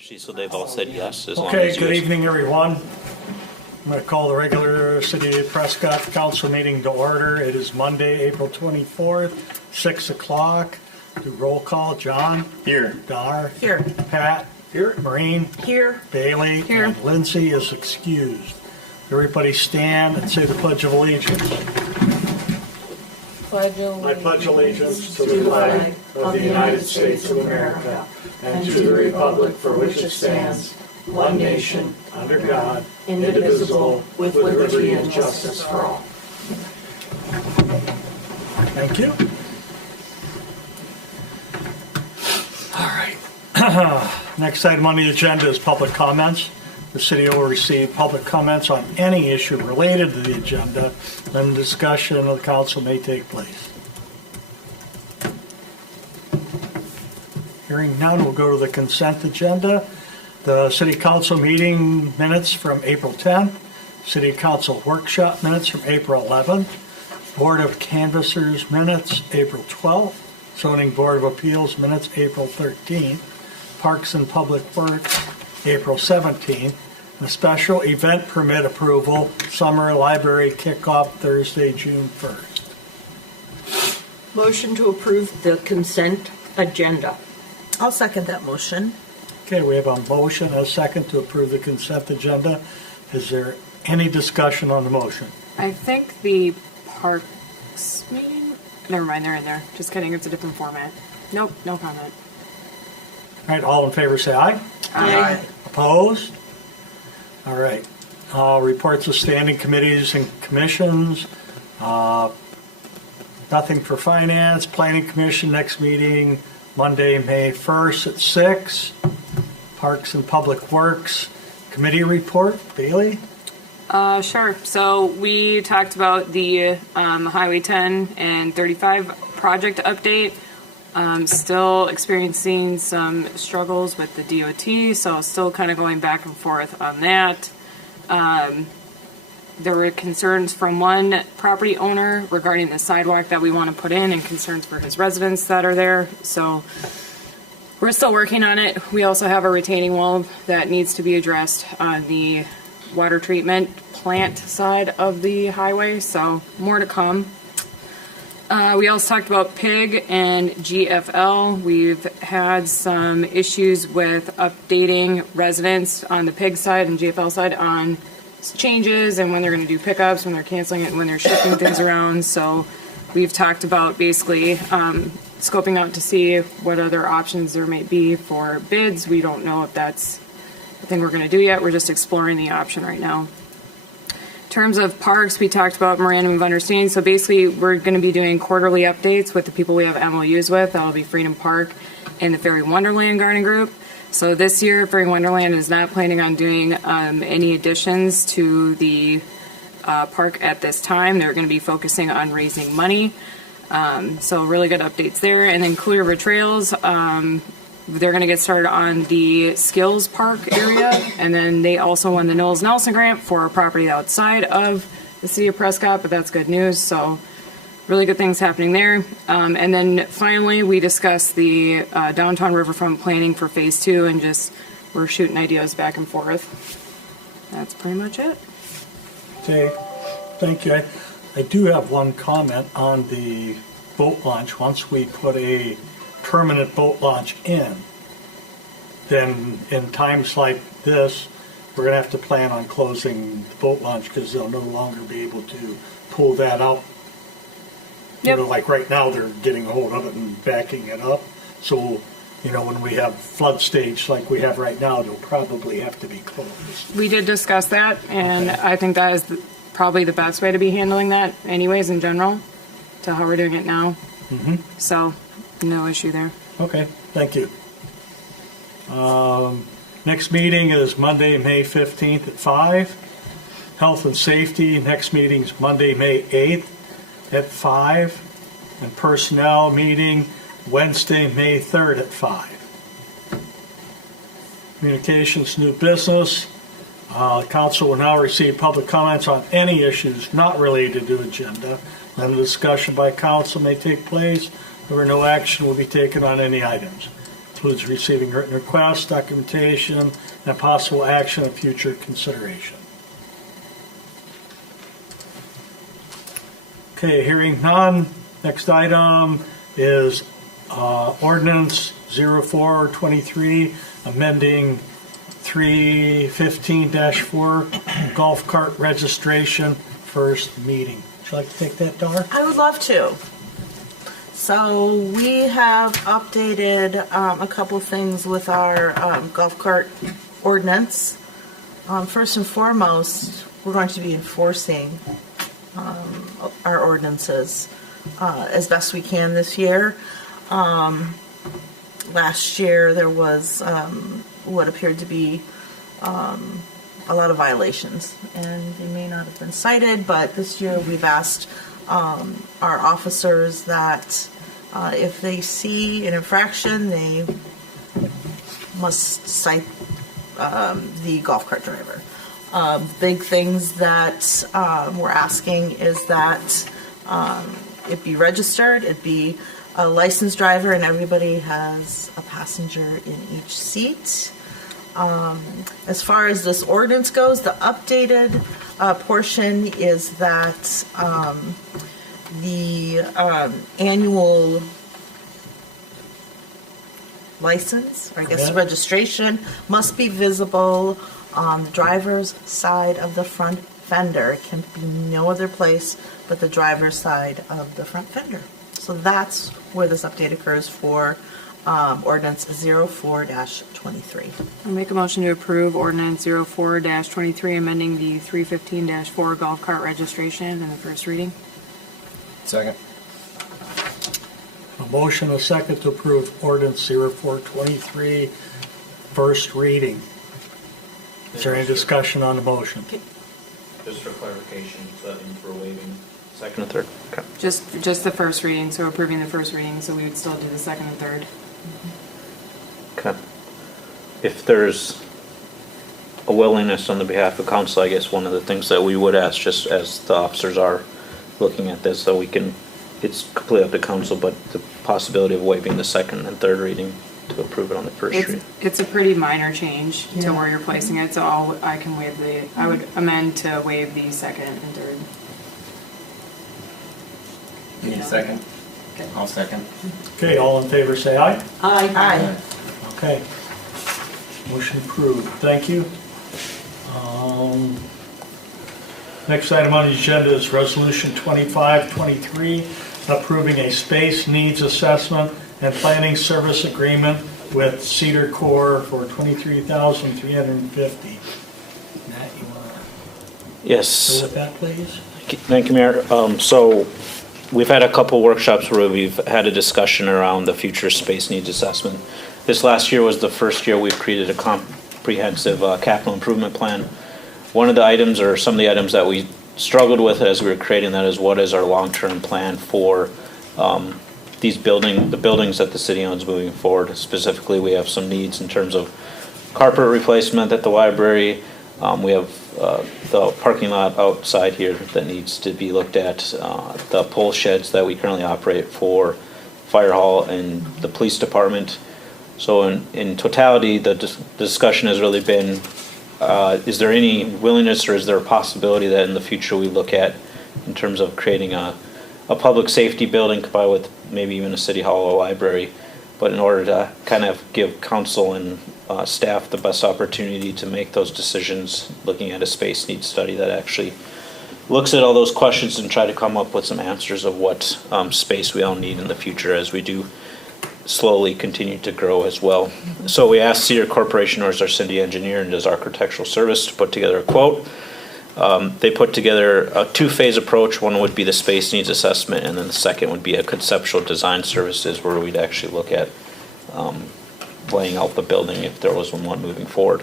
So they've all said yes as long Okay, as you good guys- evening, everyone. I'm going to call the regular City of Prescott Council meeting to order. It is Monday, April 24th, 6 o'clock. Do roll call. John? Here. Dar? Here. Pat? Here. Maureen? Here. Bailey? Here. And Lindsay is excused. Everybody stand and say the Pledge of Allegiance. I pledge allegiance to the flag of the United States of America and to the republic for which it stands, one nation, under God, indivisible, with liberty and justice for all. Thank you. All right. Next item on the agenda is public comments. The city will receive public comments on any issue related to the agenda, then discussion of the council may take place. Hearing none, we'll go to the consent agenda. The city council meeting minutes from April 10th, city council workshop minutes from April 11th, board of canvassers minutes April 12th, zoning board of appeals minutes April 13th, parks and public works April 17th, and a special event permit approval, summer library kickoff Thursday, June 1st. Motion to approve the consent agenda. I'll second that motion. Okay, we have a motion, a second to approve the consent agenda. Is there any discussion on the motion? I think the parks meeting, never mind, they're in there. Just kidding, it's a different format. Nope, no comment. All right, all in favor say aye. Aye. Opposed? All right. Reports of standing committees and commissions. Nothing for finance. Planning Commission next meeting Monday, May 1st at 6. Parks and Public Works committee report. Bailey? Sure. So we talked about the Highway 10 and 35 project update. Still experiencing some struggles with the DOT, so still kind of going back and forth on that. There were concerns from one property owner regarding the sidewalk that we want to put in and concerns for his residents that are there. So we're still working on it. We also have a retaining wall that needs to be addressed on the water treatment plant side of the highway, so more to come. We also talked about PIG and GFL. We've had some issues with updating residents on the PIG side and GFL side on changes and when they're going to do pickups, when they're canceling it, and when they're shifting things around. So we've talked about basically scoping out to see what other options there might be for bids. We don't know if that's the thing we're going to do yet. We're just exploring the option right now. In terms of parks, we talked about memorandum of understanding. So basically, we're going to be doing quarterly updates with the people we have MOUs with. That'll be Freedom Park and the Fairy Wonderland Garden Group. So this year, Fairy Wonderland is not planning on doing any additions to the park at this time. They're going to be focusing on raising money. So really good updates there. And then Clear River Trails, they're going to get started on the Skills Park area, and then they also won the Knowles Nelson grant for a property outside of the city of Prescott, but that's good news, so really good things happening there. And then finally, we discussed the downtown riverfront planning for phase 2, and just we're shooting ideas back and forth. That's pretty much it. Okay, thank you. I do have one comment on the boat launch. Once we put a permanent boat launch in, then in times like this, we're going to have to plan on closing the boat launch because they'll no longer be able to pull that out. Yep. You know, like right now they're getting a hold of it and backing it up. So, you know, when we have flood stage like we have right now, they'll probably have to be closed. We did discuss that, and I think that is probably the best way to be handling that anyways in general to how we're doing it now. Mm-hmm. So no issue there. Okay, thank you. Next meeting is Monday, May 15th at 5. Health and Safety, next meeting's Monday, May 8th at 5. And Personnel meeting Wednesday, May 3rd at 5. Communications, new business. Council will now receive public comments on any issues not related to agenda. Then a discussion by council may take place, or no action will be taken on any items. Includes receiving written requests, documentation, and possible action of future consideration. Okay, hearing none. Next item is ordinance 0423, amending 315-4 golf cart registration, first meeting. Would you like to take that, Dar? I would love to. So we have updated a couple things with our golf cart ordinance. First and foremost, we're going to be enforcing our ordinances as best we can this year. Last year there was what appeared to be a lot of violations, and they may not have been cited, but this year we've asked our officers that if they see an infraction, they must cite the golf cart driver. Big things that we're asking is that it be registered, it be a licensed driver, and everybody has a passenger in each seat. As far as this ordinance goes, the updated portion is that the annual license, or I guess Okay. registration, must be visible on the driver's side of the front fender. It can be no other place but the driver's side of the front fender. So that's where this update occurs for ordinance 04-23. I'll make a motion to approve ordinance 04-23, amending the 315-4 golf cart registration in the first reading. Second. A motion, a second to approve ordinance 0423, first reading. Is there any discussion on the motion? Just for clarification, so that means we're waiving second and third? Okay. Just the first reading, so approving the first reading, so we would still do the second and third. Okay. If there's a willingness on the behalf of council, I guess one of the things that we would ask, just as the officers are looking at this, so we can, it's completely up to council, but the possibility of waiving the second and third reading to approve it on the first reading. It's a pretty minor change to where you're placing it, so I would amend to waive the second and third. Need a second? Okay. I'll second. Okay, all in favor, say aye. Aye. Okay. Motion approved. Thank you. Next item on the agenda is Resolution 2523, approving a space needs assessment and planning service agreement with Cedar Core for $23,350. Matt, you want to Yes. go with that, please? Thank you, Mayor. So we've had a couple workshops where we've had a discussion around the future space needs assessment. This last year was the first year we've created a comprehensive capital improvement plan. One of the items, or some of the items that we struggled with as we were creating that, is what is our long-term plan for the buildings that the city owns moving forward. Specifically, we have some needs in terms of carpet replacement at the library. We have the parking lot outside here that needs to be looked at, the pole sheds that we currently operate for fire hall and the police department. So in totality, the discussion has really been, is there any willingness or is there a possibility that in the future we look at in terms of creating a public safety building combined with maybe even a city hall or library, but in order to kind of give council and staff the best opportunity to make those decisions, looking at a space needs study that actually looks at all those questions and try to come up with some answers of what space we all need in the future as we do slowly continue to grow as well. So we asked Cedar Corporation, or as our city engineer and does architectural service, to put together a quote. They put together a two-phase approach. One would be the space needs assessment, and then the second would be a conceptual design services where we'd actually look at laying out the building if there was one moving forward.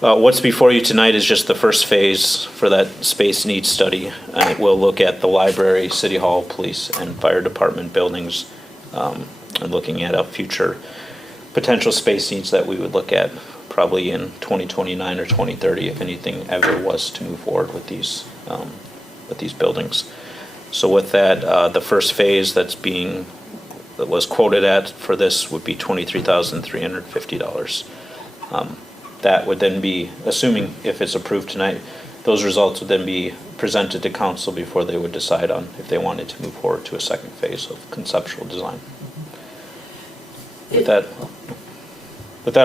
What's before you tonight is just the first phase for that space needs study. And it will look at the library, city hall, police, and fire department buildings, and looking at a future potential space needs that we would look at probably in 2029 or 2030 if anything ever was to move forward with these buildings. So with that, the first phase that's being that was quoted at for this would be $23,350. That would then be, assuming if it's approved tonight, those results would then be presented to council before they would decide on if they wanted to move forward to a second phase of conceptual design. With that,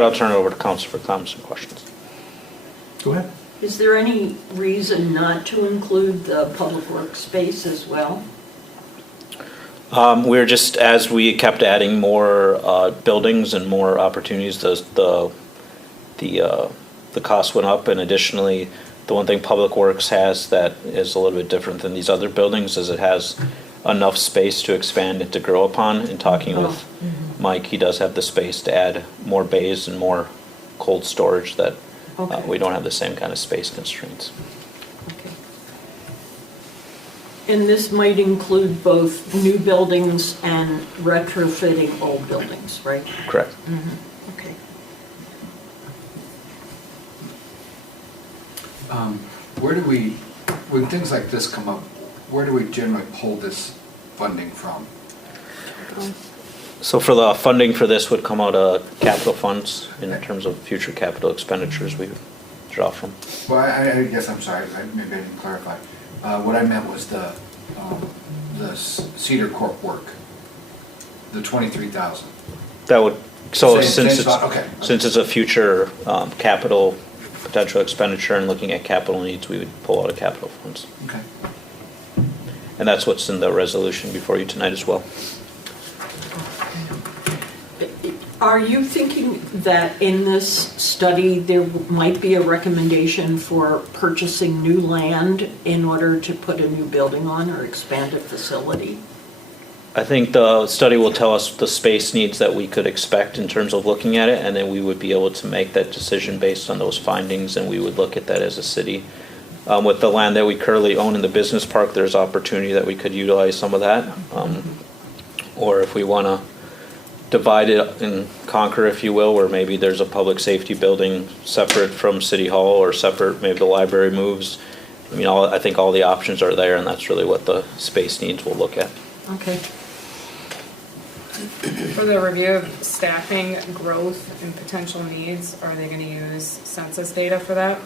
I'll turn it over to council for comments and questions. Go ahead. Is there any reason not to include the public works space as well? We're just, as we kept adding more buildings and more opportunities, the cost went up, and additionally, the one thing Public Works has that is a little bit different than these other buildings is it has enough space to expand and to grow upon. In talking with Mike, he does have the space to add more bays and more cold storage that Okay. we don't have the same kind of space constraints. Okay. And this might include both new buildings and retrofitting old buildings, right? Correct. Okay. Where do we, when things like this come up, where do we generally pull this funding from? So for the funding for this would come out of capital funds in terms of future capital expenditures we would draw from. Well, I guess, I'm sorry, maybe I didn't clarify. What I meant was the Cedar Corp work, the 23,000. That would, so Same since spot, okay. since it's a future capital potential expenditure and looking at capital needs, we would pull out of capital funds. Okay. And that's what's in the resolution before you tonight as well. Are you thinking that in this study, there might be a recommendation for purchasing new land in order to put a new building on or expand a facility? I think the study will tell us the space needs that we could expect in terms of looking at it, and then we would be able to make that decision based on those findings, and we would look at that as a city. With the land that we currently own in the business park, there's opportunity that we could utilize some of that. Or if we want to divide it and conquer, if you will, where maybe there's a public safety building separate from City Hall or separate, maybe the library moves. I mean, I think all the options are there, and that's really what the space needs we'll look at. Okay. For the review of staffing, growth, and potential needs, are they gonna use census data for that?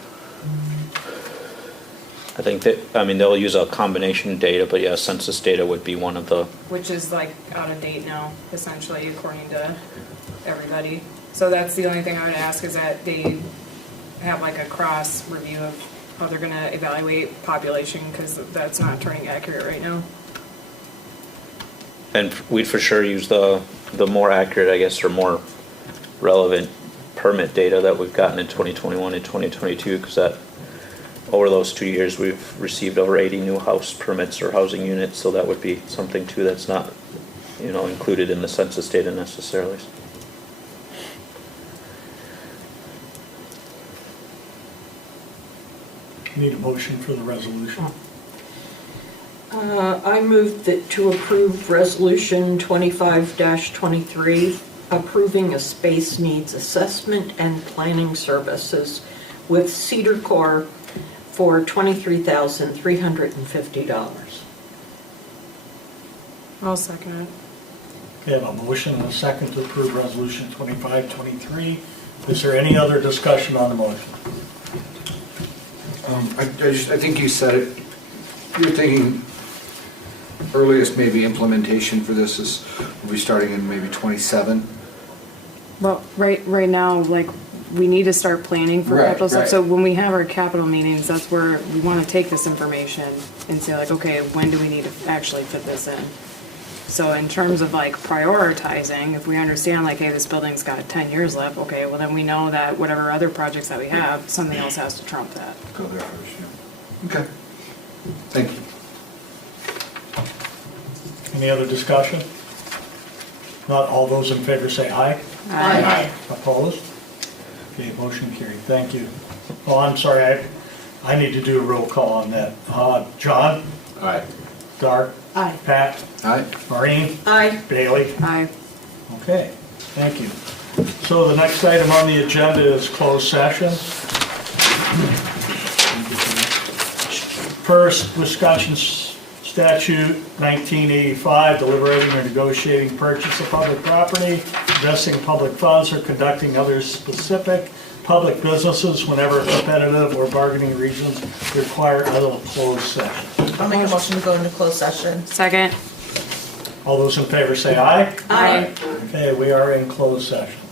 I think that, I mean, they'll use a combination of data, but yeah, census data would be one of the, Which is like out of date now, essentially, according to everybody. So that's the only thing I would ask, is that they have like a cross review of how they're gonna evaluate population, because that's not turning accurate right now. and we'd for sure use the more accurate, I guess, or more relevant permit data that we've gotten in 2021 and 2022, because that, over those 2 years, we've received over 80 new house permits or housing units, so that would be something too that's not, included in the census data necessarily. Need a motion for the resolution. I move that to approve Resolution 25-23, approving a space needs assessment and planning services with Cedar Corp for $23,350. I'll second it. We have a motion and a second to approve Resolution 2523. Is there any other discussion on the motion? I think you said it, you're thinking earliest maybe implementation for this is, will be starting in maybe 27? Well, right now, like, we need to start planning for Right, capital stuff. right. So when we have our capital meetings, that's where we want to take this information and say like, okay, when do we need to actually fit this in? So in terms of like prioritizing, if we understand like, hey, this building's got 10 years left, okay, well then we know that whatever other projects that we have, something else has to trump that. Go there first, yeah. Okay. Thank you. Any other discussion? Not all those in favor say aye. Aye. Opposed? Okay, motion carried. Thank you. Oh, I'm sorry, I need to do a roll call on that. John? Aye. Dar? Aye. Pat? Aye. Maureen? Aye. Bailey? Aye. Okay, thank you. So the next item on the agenda is closed session. First, Wisconsin Statute 1985, deliberating or negotiating purchase of public property, investing public funds, or conducting other specific public businesses whenever competitive or bargaining reasons require a closed session. I'll make a motion to go into closed session. Second. All those in favor say aye. Aye. Okay, we are in closed session.